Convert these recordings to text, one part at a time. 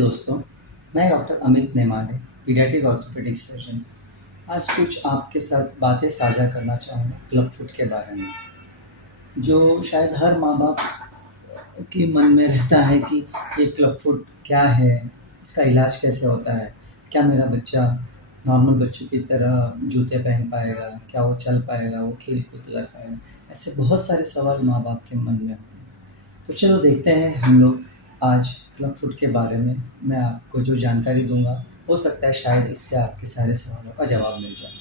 दोस्तों, मैं डॉक्टर अमित नेमाने, paediatric orthopaedic surgeon. आज कुछ आपके साथ बातें साझा करना चाहूँगा क्लब फुट के बारे में, जो शायद हर माँ-बाप के मन में रहता है कि ये क्लब फुट क्या है? इसका इलाज कैसे होता है? क्या मेरा बच्चा नॉर्मल बच्चों की तरह जूते पहन पाएगा? क्या वो चल पाएगा? वो खेल-कूद कर पाएगा? ऐसे बहुत सारे सवाल माँ-बाप के मन में होते हैं। तो चलो देखते हैं हम लोग आज क्लब फुट के बारे में मैं आपको जो जानकारी दूँगा, हो सकता है शायद इससे आपके सारे सवालों का जवाब मिल जाए।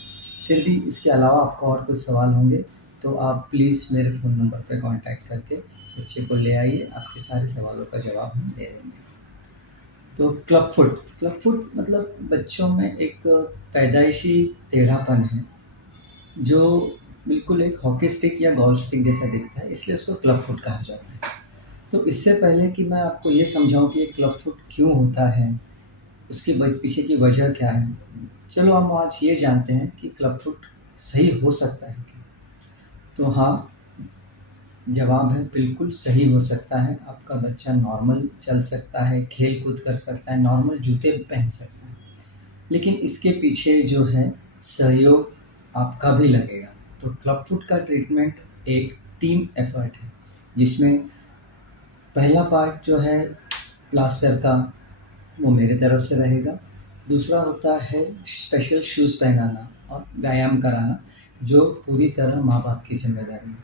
फिर भी इसके अलावा आपको और कुछ सवाल होंगे, तो आप प्लीज़ मेरे फ़ोन नंबर पे कॉन्टैक्ट करके बच्चे को ले आइए, आपके सारे सवालों का जवाब हम दे देंगे। तो क्लब फुट मतलब बच्चों में एक पैदाइशी टेढ़ापन है, जो बिल्कुल एक हॉकी स्टिक या गोल्फ स्टिक जैसा दिखता है, इसलिए उसको क्लब फुट कहा जाता है। तो इससे पहले कि मैं आपको ये समझाऊँ कि ये क्लब फुट क्यों होता है, उसके पीछे की वजह क्या है, चलो हम आज ये जानते हैं कि क्लब फुट सही हो सकता है क्या? तो हाँ, जवाब है बिल्कुल सही हो सकता है। आपका बच्चा नॉर्मल चल सकता है, खेल-कूद कर सकता है, नॉर्मल जूते भी पहन सकता है। लेकिन इसके पीछे जो है सहयोग आपका भी लगेगा। तो क्लब फुट का ट्रीटमेंट एक टीम एफर्ट है, जिसमें पहला पार्ट जो है प्लास्टर का, वो मेरे तरफ से रहेगा। दूसरा होता है स्पेशल शूज़ पहनाना और व्यायाम कराना, जो पूरी तरह माँ-बाप की ज़िम्मेदारी है।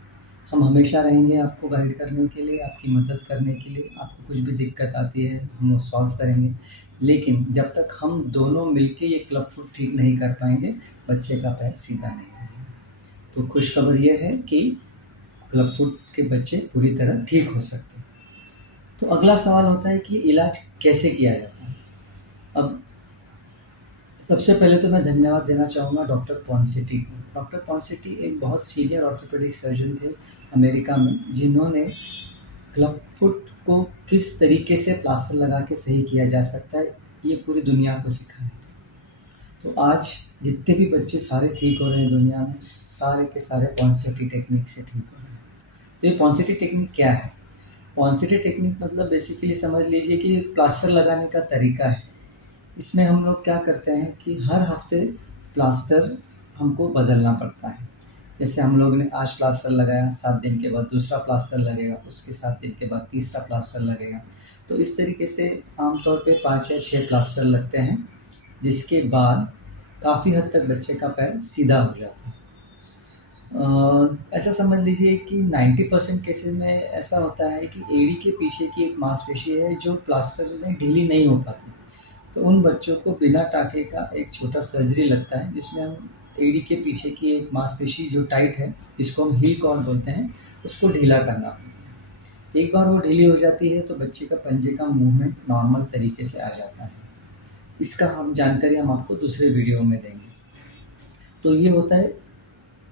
हम हमेशा रहेंगे आपको गाइड करने के लिए, आपकी मदद करने के लिए। आपको कुछ भी दिक्कत आती है, हम वो सॉल्व करेंगे। लेकिन जब तक हम दोनों मिलके ये क्लब फुट ठीक नहीं कर पाएँगे, बच्चे का पैर सीधा नहीं रहेगा। तो खुशखबर ये है कि क्लब फुट के बच्चे पूरी तरह ठीक हो सकते हैं। तो अगला सवाल होता है कि इलाज कैसे किया जाता है? अब सबसे पहले तो मैं धन्यवाद देना चाहूँगा डॉक्टर पॉन्सेटी को। डॉक्टर पॉन्सेटी एक बहुत सीनियर ऑर्थोपेडिक सर्जन थे अमेरिका में, जिन्होंने क्लब फुट को किस तरीके से प्लास्टर लगा के सही किया जा सकता है, ये पूरी दुनिया को सिखाया। तो आज जितने भी बच्चे सारे ठीक हो रहे हैं दुनिया में, सारे के सारे पॉन्सेटी टेक्निक से ठीक हो रहे हैं। तो ये पॉन्सेटी टेक्निक क्या है? पॉन्सेटी टेक्निक मतलब बेसिकली समझ लीजिए कि प्लास्टर लगाने का तरीका है। इसमें हम लोग क्या करते हैं कि हर हफ्ते प्लास्टर हमको बदलना पड़ता है। जैसे हम लोग ने आज प्लास्टर लगाया, 7 दिन के बाद दूसरा प्लास्टर लगेगा, उसके 7 दिन के बाद तीसरा प्लास्टर लगेगा। तो इस तरीके से आमतौर पे 5 या 6 प्लास्टर लगते हैं, जिसके बाद काफ़ी हद तक बच्चे का पैर सीधा हो जाता है। ऐसा समझ लीजिए कि 90% केसेस में ऐसा होता है कि एड़ी के पीछे की एक मांसपेशी है जो प्लास्टर में ढीली नहीं हो पाती। तो उन बच्चों को बिना टाँके का एक छोटा सर्जरी लगता है, जिसमें हम एड़ी के पीछे की एक मांसपेशी जो टाइट है, जिसको हम हील कॉर्ड बोलते हैं, उसको ढीला करना पड़ता है। एक बार वो ढीली हो जाती है तो बच्चे का पंजे का मूवमेंट नॉर्मल तरीके से आ जाता है। इसका हम जानकारी हम आपको दूसरे वीडियो में देंगे। तो ये होता है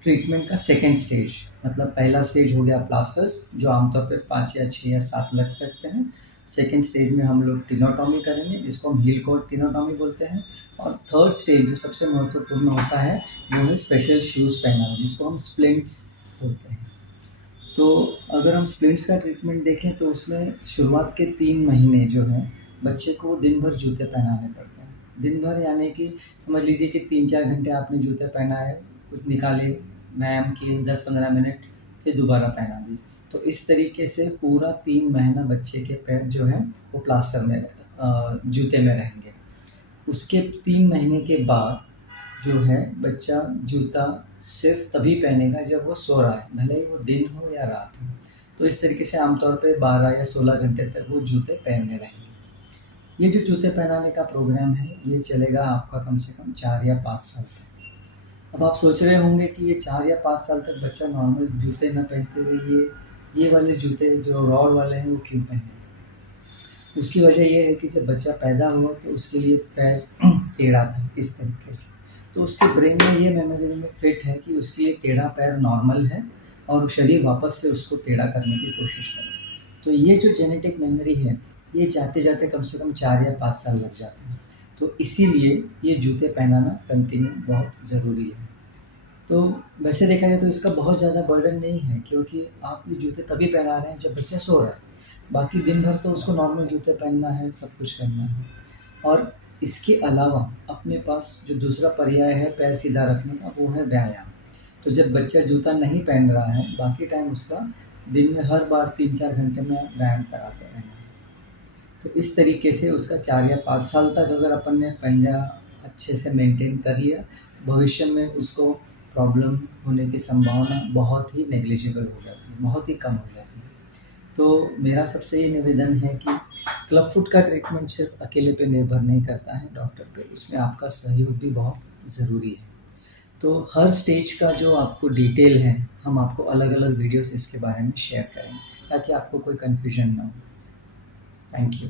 ट्रीटमेंट का सेकेंड स्टेज। मतलब पहला स्टेज हो गया प्लास्टर्स, जो आमतौर पे 5 या 6 या 7 लग सकते हैं। सेकेंड स्टेज में हम लोग टिनोटॉमी करेंगे, जिसको हम हील कॉर्ड टिनोटॉमी बोलते हैं। और थर्ड स्टेज जो सबसे महत्वपूर्ण होता है, वो है स्पेशल शूज़ पहनाना, जिसको हम स्प्लिंट्स बोलते हैं। तो अगर हम स्प्लिंट्स का ट्रीटमेंट देखें तो उसमें शुरुआत के 3 महीने जो हैं, बच्चे को दिन भर जूते पहनाने पड़ते हैं। दिन भर यानी कि समझ लीजिए कि 3-4 घंटे आपने जूते पहनाए, कुछ निकाले, व्यायाम किए 10-15 मिनट, फिर दोबारा पहना दिए। तो इस तरीके से पूरा 3 महीना बच्चे के पैर जो हैं वो प्लास्टर में जूते में रहेंगे। उसके 3 महीने के बाद जो है बच्चा जूता सिर्फ़ तभी पहनेगा जब वो सो रहा है, भले ही वो दिन हो या रात हो। तो इस तरीके से आमतौर पे 12 या 16 घंटे तक वो जूते पहने रहेंगे। ये जो जूते पहनाने का प्रोग्राम है, ये चलेगा आपका कम से कम 4 या 5 साल तक। अब आप सोच रहे होंगे कि ये 4 या 5 साल तक बच्चा नॉर्मल जूते ना पहनते हुए ये वाले जूते जो रॉड वाले हैं वो क्यों पहने? उसकी वजह ये है कि जब बच्चा पैदा हुआ तो उसके लिए पैर टेढ़ा था इस तरीके से। तो उसके ब्रेन में ये मेमोरी में फिट है कि उसके लिए टेढ़ा पैर नॉर्मल है और शरीर वापस से उसको टेढ़ा करने की कोशिश करे। तो ये जो जेनेटिक मेमोरी है, ये जाते-जाते कम से कम 4 या 5 साल लग जाते हैं। तो इसीलिए ये जूते पहनाना कंटिन्यू बहुत ज़रूरी है। तो वैसे देखा जाए तो इसका बहुत ज़्यादा बर्डन नहीं है, क्योंकि आप ये जूते तभी पहना रहे हैं जब बच्चा सो रहा है। बाकी दिन भर तो उसको नॉर्मल जूते पहनना है, सब कुछ करना है। और इसके अलावा अपने पास जो दूसरा पर्याय है पैर सीधा रखने का, वो है व्यायाम। तो जब बच्चा जूता नहीं पहन रहा है, बाकी टाइम उसका दिन में हर बार 3-4 घंटे में व्यायाम कराते रहना है। तो इस तरीके से उसका 4 या 5 साल तक अगर अपन ने पंजा अच्छे से मेंटेन कर लिया, तो भविष्य में उसको प्रॉब्लम होने की संभावना बहुत ही नेग्लिजिबल हो जाती है, बहुत ही कम हो जाती है। तो मेरा सबसे ये निवेदन है कि क्लब फुट का ट्रीटमेंट सिर्फ अकेले पे निर्भर नहीं करता है डॉक्टर पे, उसमें आपका सहयोग भी बहुत ज़रूरी है। तो हर स्टेज का जो आपको डिटेल है, हम आपको अलग-अलग वीडियोज़ इसके बारे में शेयर करेंगे, ताकि आपको कोई कन्फ्यूजन ना हो। Thank you.